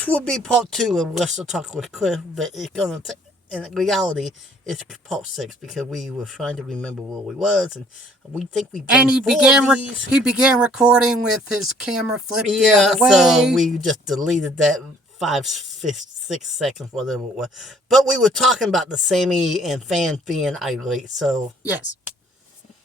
this will be part 2 of Wrestle Talk with Cliff, but it's gonna in reality it's part 6 because we were trying to remember where we was, and we think we've done And he 4 began of these. he began recording with his camera flipped the Yeah, other way. so we just deleted that 5, 6 seconds, whatever it was. But we were talking about the Sammy and fans being irate, so Yes.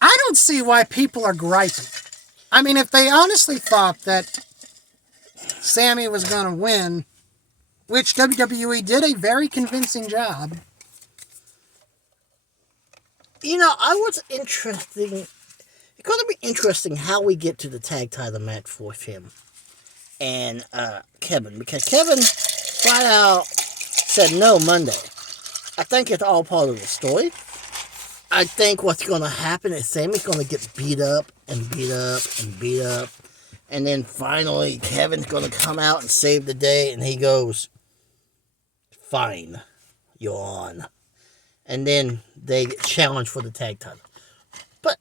I don't see why people are griping. I mean, if they honestly thought that Sammy was going to win, which WWE did a very convincing job. You know, I was interesting. It's going to be interesting how we get to the tag title match for him and Kevin, because Kevin flat out said no Monday. I think it's all part of the story. I think what's going to happen is Sammy's going to get beat up and beat up and beat up. And then finally, Kevin's going to come out and save the day. And he goes, fine, you're on. And then they get challenged for the tag title. But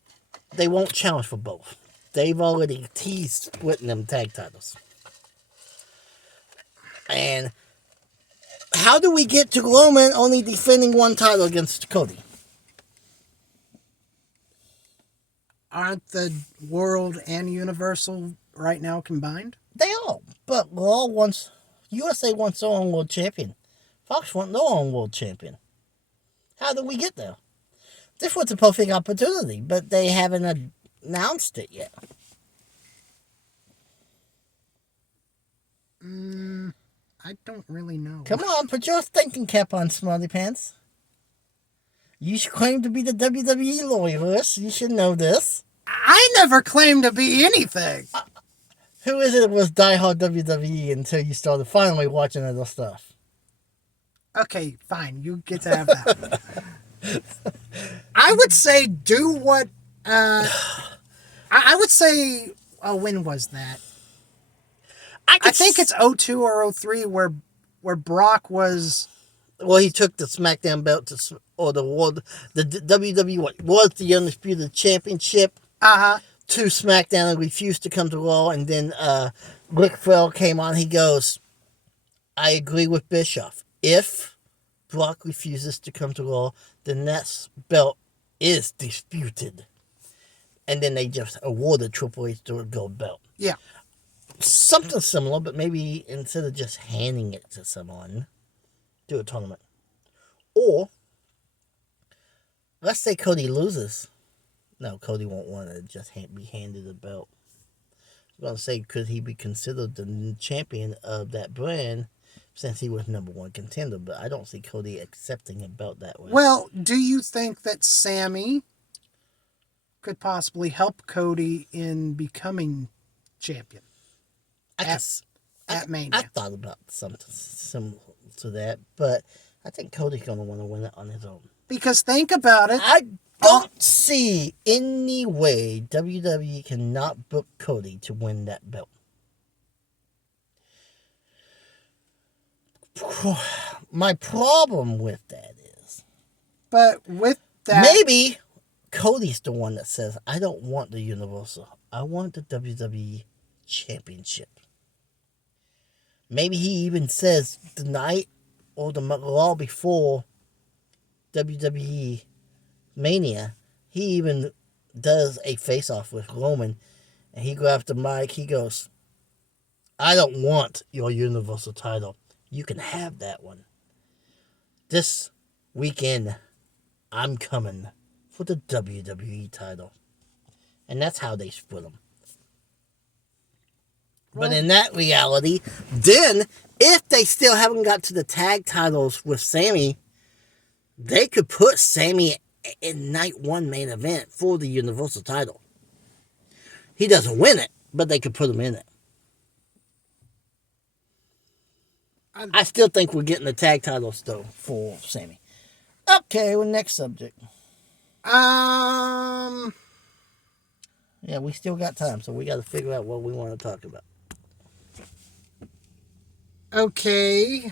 they won't challenge for both. They've already teased splitting them tag titles. And how do we get to Roman only defending one title against Cody? Aren't the World and Universal right now combined? They are, but Raw wants, USA wants their own world champion. Fox wants their own world champion. How do we get there? This was a perfect opportunity, but they haven't announced it yet. I don't really know. Come on, put your thinking cap on, Smarty Pants. You claim to be the WWE loyalist. You should know this. I never claimed to be anything. Who is it that was diehard WWE until you started finally watching other stuff? Okay, fine. You get to have that. I would say do what... I would say... Oh, when was that? I think it's 02 or 03 where Brock was... Well, he took the SmackDown belt to, or the world, the WWE was the Undisputed Championship to SmackDown and refused to come to Raw. And then Ric Flair came on. He goes, I agree with Bischoff. If Brock refuses to come to Raw, then that belt is disputed. And then they just awarded Triple H the gold belt. Yeah. Something similar, but maybe instead of just handing it to someone, do a tournament. Or, let's say Cody loses. No, Cody won't want to just be handed a belt. I was going to say, could he be considered the champion of that brand since he was number one contender? But I don't see Cody accepting a belt that way. Well, do you think that Sammy could possibly help Cody in becoming champion? At Mania. I thought about something similar to that, but I think Cody's going to want to win it on his own. Because think about it. I don't see any way WWE cannot book Cody to win that belt. My problem with that is... But with that... Maybe Cody's the one that says, I don't want the Universal. I want the WWE Championship. Maybe he even says the night or the law before WWE Mania, he even does a face-off with Roman, and he grabs the mic, he goes, I don't want your Universal title. You can have that one. This weekend, I'm coming for the WWE title. And that's how they split them. But in that reality, then, if they still haven't got to the tag titles with Sammy, they could put Sammy in night one main event for the Universal title. He doesn't win it, but they could put him in it. I still think we're getting the tag titles, though, for Sammy. Okay, well, next subject. Yeah, we still got time, so we got to figure out what we want to talk about. Okay.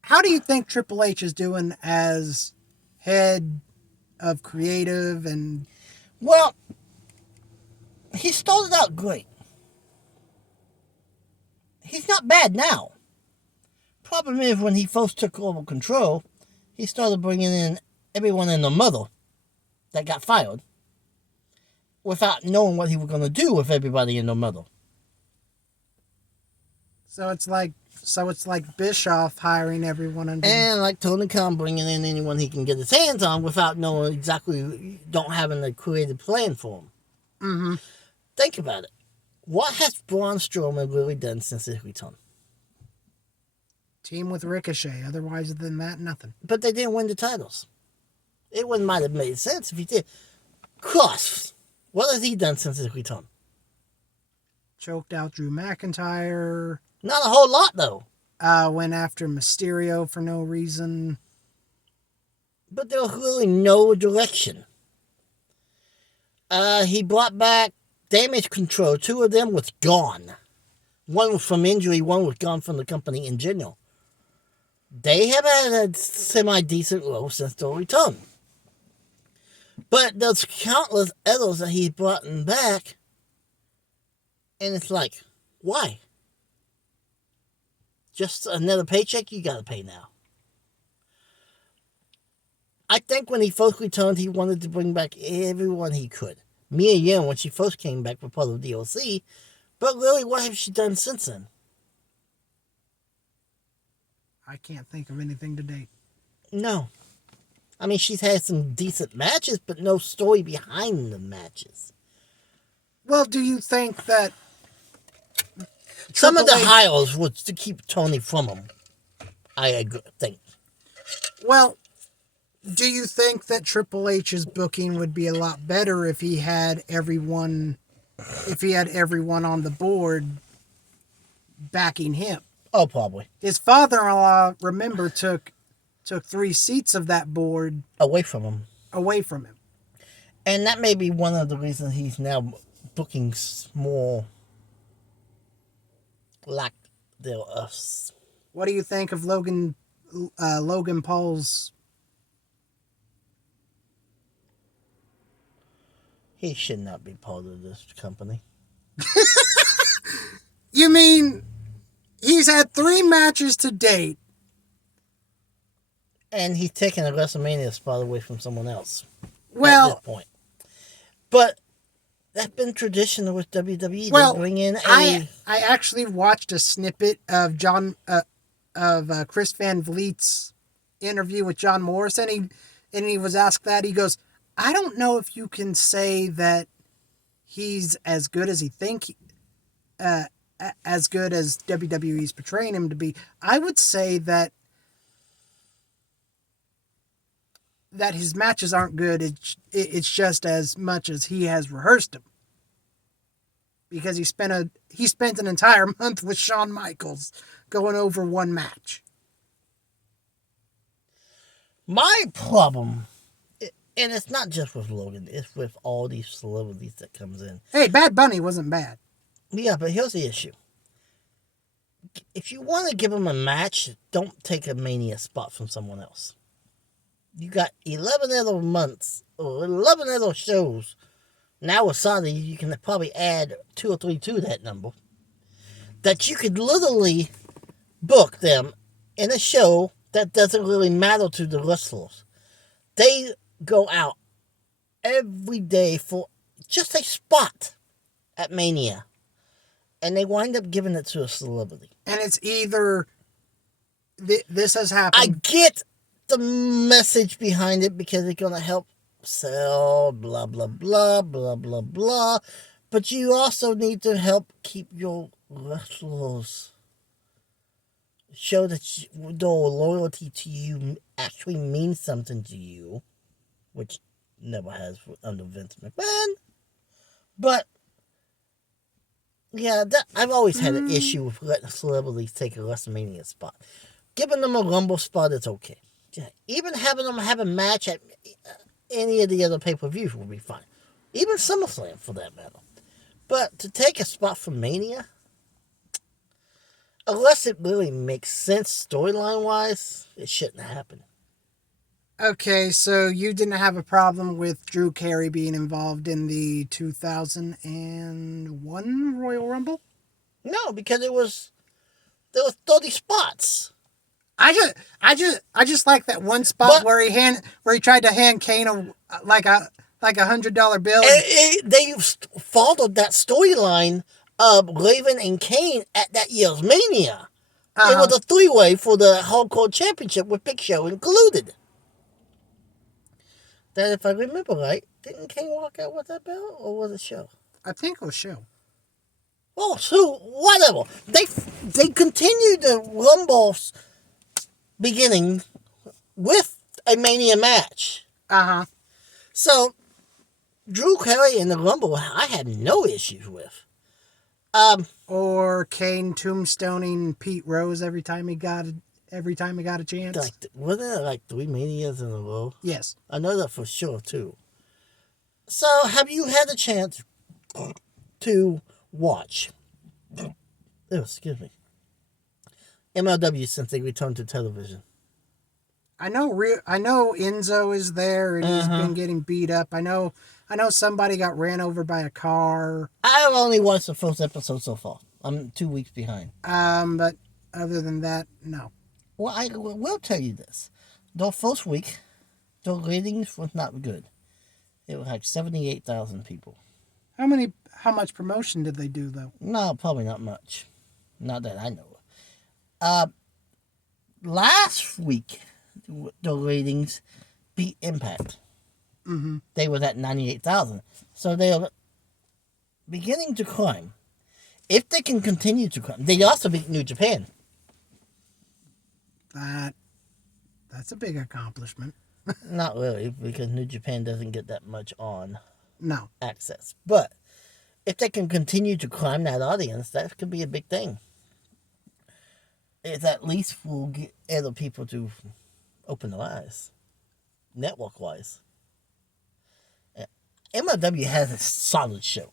How do you think Triple H is doing as head of creative and... Well, he started out great. He's not bad now. Problem is, when he first took over control, he started bringing in everyone and their mother that got fired without knowing what he was going to do with everybody and their mother. So it's like Bischoff hiring everyone under. And like Tony Khan bringing in anyone he can get his hands on without knowing exactly, don't having a creative plan for him. Mm-hmm. Think about it. What has Braun Strowman really done since his return? Team with Ricochet. Otherwise than that, nothing. But they didn't win the titles. It wouldn't might have made sense if he did. Cross. What has he done since his return? Choked out Drew McIntyre. Not a whole lot, though. Went after Mysterio for no reason. But there was really no direction. He brought back Damage Control. 2 of them was gone. One was from injury, one was gone from the company in general. They have had a semi-decent role since their return. But there's countless others that he's brought back. And it's like, why? Just another paycheck you gotta pay now. I think when he first returned, he wanted to bring back everyone he could. Mia Yim, when she first came back, was part of DLC. But really, what has she done since then? I can't think of anything to date. No. I mean, she's had some decent matches, but no story behind the matches. Well, do you think that Some of the hires was to keep Tony from him, I think. Well, do you think that Triple H's booking would be a lot better if he had everyone on the board backing him? Oh, probably. His father-in-law, remember, took 3 seats of that board away from him. And that may be one of the reasons he's now booking more like they're us. What do you think of Logan Paul's? He should not be part of this company. You mean he's had 3 matches to date, and he's taking a WrestleMania spot away from someone else? Well, at this point. But that's been traditional with WWE. Well, they bring in I actually watched a snippet of Chris Van Vliet's interview with John Morrison, and he was asked that. He goes, I don't know if you can say that he's as good as as good as WWE's portraying him to be. I would say that his matches aren't good. It's just as much as he has rehearsed them. Because he spent an entire month with Shawn Michaels going over 1 match. My problem, and it's not just with Logan, it's with all these celebrities that comes in. Hey, Bad Bunny wasn't bad. Yeah, but here's the issue. If you want to give him a match, don't take a Mania spot from someone else. You got 11 other months, or 11 other shows. Now with Saudi, you can probably add 2 or 3 to that number. That you could literally book them in a show that doesn't really matter to the wrestlers. They go out every day for just a spot at Mania. And they wind up giving it to a celebrity. And it's either this has happened. I get the message behind it because it's going to help sell, blah, blah, blah, blah, blah, blah. But you also need to help keep your wrestlers, show that their loyalty to you actually means something to you, which never has under Vince McMahon. But yeah, I've always had an issue with letting celebrities take a WrestleMania spot. Giving them a Rumble spot is okay. Even having them have a match at any of the other pay-per-views will be fine. Even SummerSlam, for that matter. But to take a spot from Mania, unless it really makes sense storyline-wise, it shouldn't happen. Okay, so you didn't have a problem with Drew Carey being involved in the 2001 Royal Rumble? No, because there was 30 spots. I just like that one spot But where he tried to hand Kane like $100 bill. And they followed that storyline of Raven and Kane at that year's Mania. It was a three-way for the Hardcore Championship with Big Show included. That, if I remember right, didn't Kane walk out with that belt, or was it Show? I think it was Show. Oh, so whatever. They continued the Rumble's beginning with a Mania match. So Drew Carey in the Rumble, I had no issues with. Or Kane tombstoning Pete Rose every time he got a chance. Like, wasn't it like 3 Manias in a row? Yes. I know that for sure too. So, have you had a chance to watch? Oh, excuse me. MLW since they returned to television. I know Enzo is there and he's been getting beat up. I know somebody got ran over by a car. I've only watched the first episode so far. I'm 2 weeks behind. But other than that, no. Well, I will tell you this. The first week, the ratings was not good. It was like 78,000 people. How much promotion did they do though? No, probably not much. Not that I know of. Last week, the ratings beat Impact. They were at 98,000. So they are beginning to climb. If they can continue to climb, they also beat New Japan. That's a big accomplishment. Not really, because New Japan doesn't get that much on access. But if they can continue to climb that audience, that could be a big thing. It at least will get other people to open their eyes, network-wise. MLW has a solid show.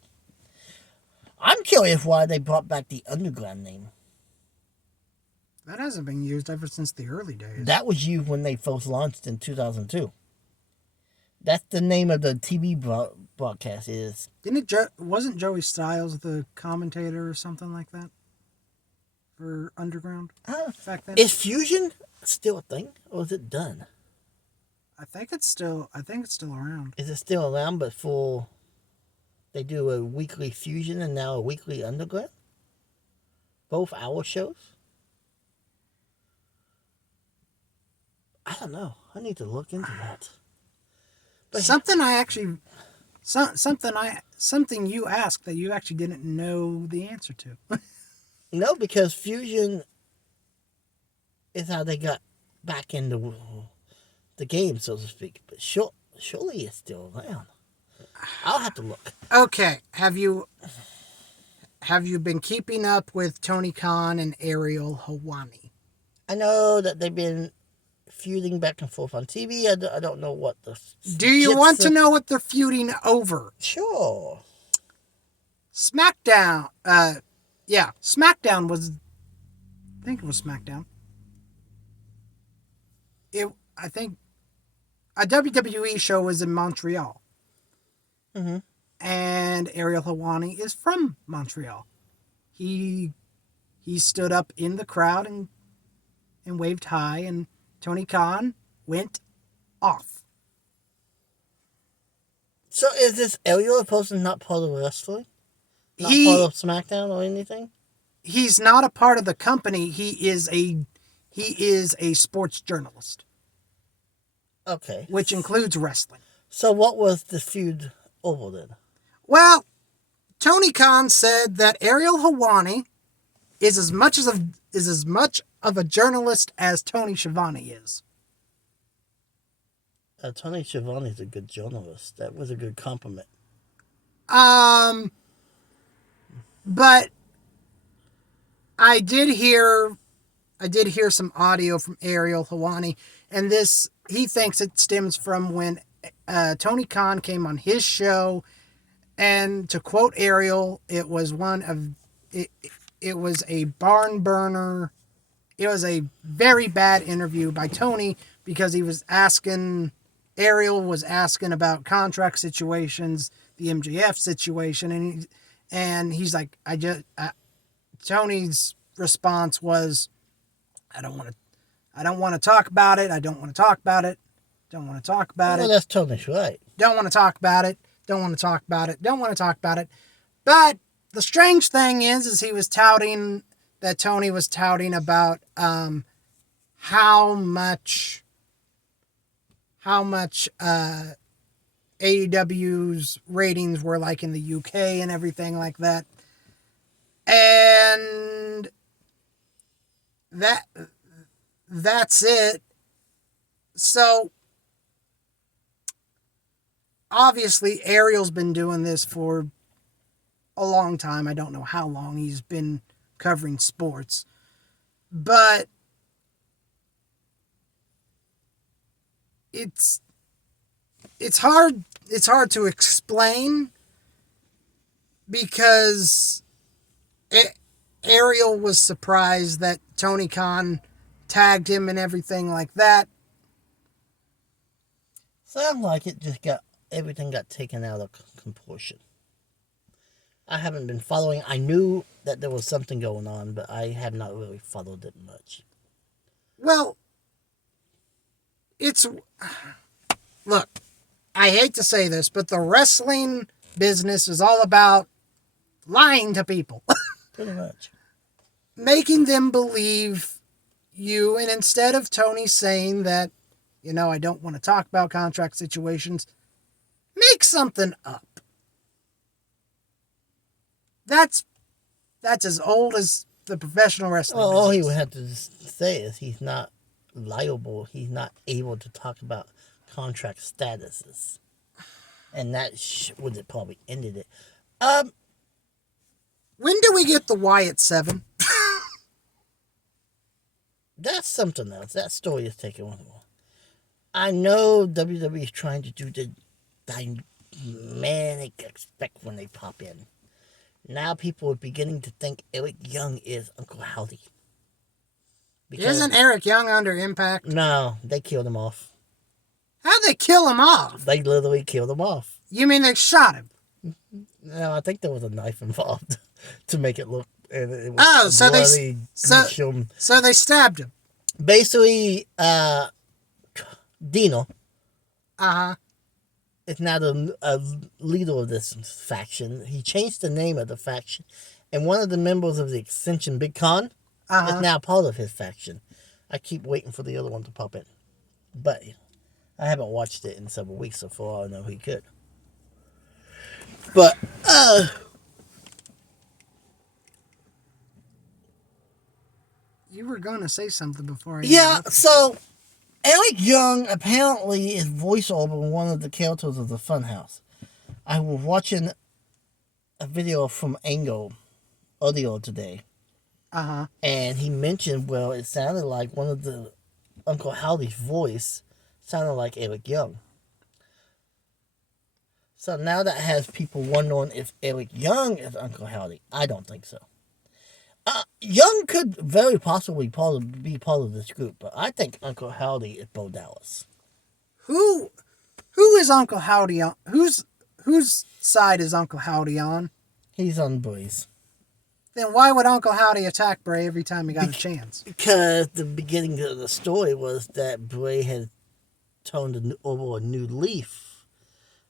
I'm curious why they brought back the Underground name. That hasn't been used ever since the early days. That was used when they first launched in 2002. That's the name of the TV broadcast is. Wasn't Joey Styles the commentator or something like that for Underground back then? Is Fusion still a thing, or is it done? I think it's still around. Is it still around, but they do a weekly Fusion and now a weekly Underground? Both hour shows? I don't know. I need to look into that. But something you asked that you actually didn't know the answer to. No, because Fusion is how they got back into the game, so to speak. But surely it's still around. I'll have to look. Okay, have you been keeping up with Tony Khan and Ariel Helwani? I know that they've been feuding back and forth on TV. I don't know what the... Do you want to know what they're feuding over? Sure. SmackDown. SmackDown was... I think it was SmackDown. I think a WWE show was in Montreal. And Ariel Helwani is from Montreal. He stood up in the crowd and waved hi, and Tony Khan went off. So is this Ariel a person not part of wrestling? Not part of SmackDown or anything? He's not a part of the company. He is a sports journalist. Okay. Which includes wrestling. So what was the feud over then? Well, Tony Khan said that Ariel Helwani is as much of a journalist as Tony Schiavone is. Tony Schiavone is a good journalist. That was a good compliment. But I did hear some audio from Ariel Helwani, and he thinks it stems from when Tony Khan came on his show, and to quote Ariel, it was it was a barn burner. It was a very bad interview by Tony because Ariel was asking about contract situations, the MJF situation, and he's like, Tony's response was, I don't want to talk about it. I don't want to talk about it. Don't want to talk about it. Well, that's Tony's right. Don't want to talk about it. Don't want to talk about it. Don't want to talk about it. But the strange thing is Tony was touting about how much AEW's ratings were like in the UK and everything like that. And that's it. So obviously Ariel's been doing this for a long time. I don't know how long he's been covering sports. But it's hard to explain because Ariel was surprised that Tony Khan tagged him and everything like that. Sounds like everything got taken out of proportion. I haven't been following. I knew that there was something going on, but I have not really followed it much. Well, look, I hate to say this, but the wrestling business is all about lying to people. Pretty much. Making them believe you, and instead of Tony saying that, I don't want to talk about contract situations, make something up. That's as old as the professional wrestling business. All he would have to say is he's not liable. He's not able to talk about contract statuses. And that would have probably ended it. When do we get the Wyatt 7? That's something else. That story is taking one more. I know WWE is trying to do the dynamic effect when they pop in. Now people are beginning to think Eric Young is Uncle Howdy. Isn't Eric Young under Impact? No, they killed him off. How'd they kill him off? They literally killed him off. You mean they shot him? No, I think there was a knife involved to make it look. It was so they stabbed him. Basically, Dino. Is now a leader of this faction. He changed the name of the faction, and one of the members of the Ascension, Big Con, is now part of his faction. I keep waiting for the other one to pop in, but I haven't watched it in several weeks, so for all I know, he could. But you were going to say something before. So Eric Young apparently is voiceover in one of the characters of the Funhouse. I was watching a video from Angle audio today. And he mentioned, it sounded like one of the Uncle Howdy's voice sounded like Eric Young. So now that has people wondering if Eric Young is Uncle Howdy. I don't think so. Young could very possibly be part of this group, but I think Uncle Howdy is Bo Dallas. Who is Uncle Howdy on? Whose side is Uncle Howdy on? He's on Bray's. Then why would Uncle Howdy attack Bray every time he got a chance? Because the beginning of the story was that Bray had turned over a new leaf,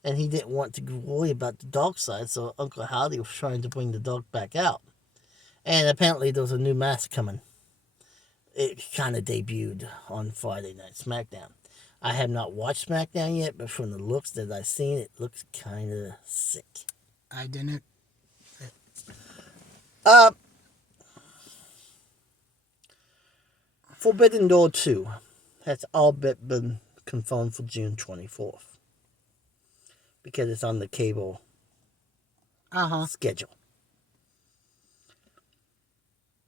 and he didn't want to worry about the dark side, so Uncle Howdy was trying to bring the dark back out. And apparently there was a new mask coming. It kind of debuted on Friday Night SmackDown. I have not watched SmackDown yet, but from the looks that I've seen, it looks kind of sick. I didn't. Forbidden Door 2 has all but been confirmed for June 24th. Because it's on the cable schedule.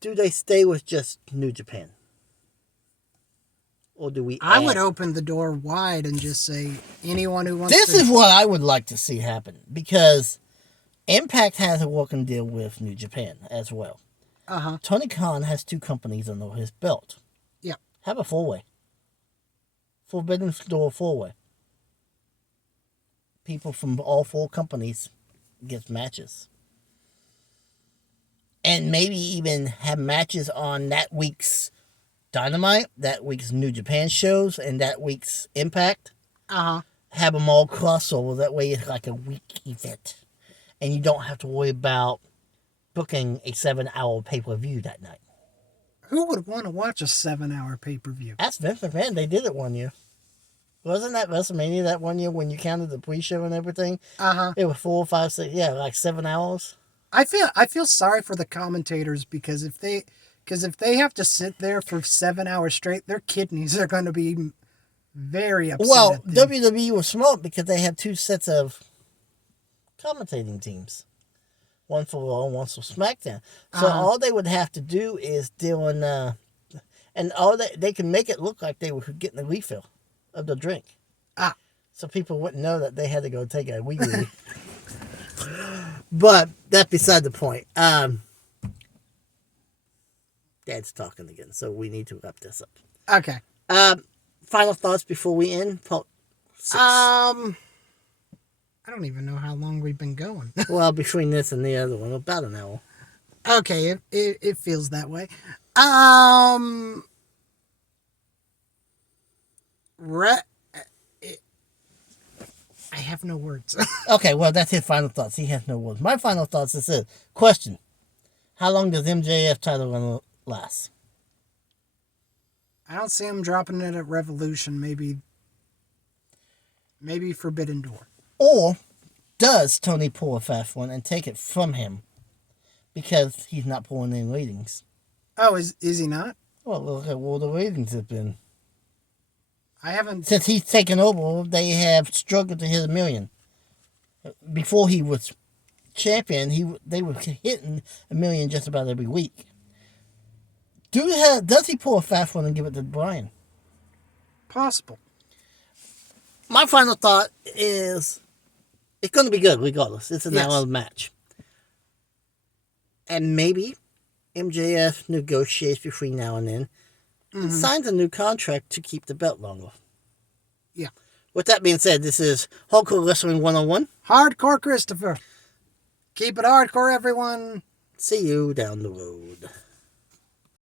Do they stay with just New Japan? Or do we I would open the door wide and just say, anyone who wants This is what I would like to see happen. Because Impact has a working deal with New Japan as well. Tony Khan has 2 companies under his belt. Yeah. Have a 4-way. Forbidden Door 4-way. People from all 4 companies get matches. And maybe even have matches on that week's Dynamite, that week's New Japan shows, and that week's Impact. Uh-huh. Have them all crossover. That way it's like a week event. And you don't have to worry about booking a 7-hour pay-per-view that night. Who would want to watch a 7-hour pay-per-view? That's Vince McMahon. They did it one year. Wasn't that WrestleMania that one year when you counted the pre-show and everything? Uh-huh. It was 4, 5, 6, like 7 hours. I feel sorry for the commentators because if they have to sit there for 7 hours straight, their kidneys are going to be very upset. Well, WWE was smart because they have 2 sets of commentating teams. One for Raw and one for SmackDown. So all they would have to do is doing, and all they can make it look like they were getting a refill of the drink. So people wouldn't know that they had to go take a wee wee. But that's beside the point. Dad's talking again, so we need to wrap this up. Okay. Final thoughts before we end? Part 6. I don't even know how long we've been going. Well, between this and the other one, about an hour. Okay, it feels that way. I have no words. Okay, well, that's his final thoughts. He has no words. My final thoughts is this. Question. How long does MJF title run last? I don't see him dropping it at Revolution. Maybe Forbidden Door. Or does Tony pull a fast one and take it from him because he's not pulling in ratings? Oh, is he not? Well, look at where the ratings have been. I haven't... Since he's taken over, they have struggled to hit 1 million. Before he was champion, they were hitting 1 million just about every week. Does he pull a fast one and give it to Brian? Possible. My final thought is it's going to be good regardless. It's an hour match. And maybe MJF negotiates between now and then and signs a new contract to keep the belt longer. Yeah. With that being said, this is Hardcore Wrestling 101. Hardcore Christopher. Keep it hardcore, everyone. See you down the road.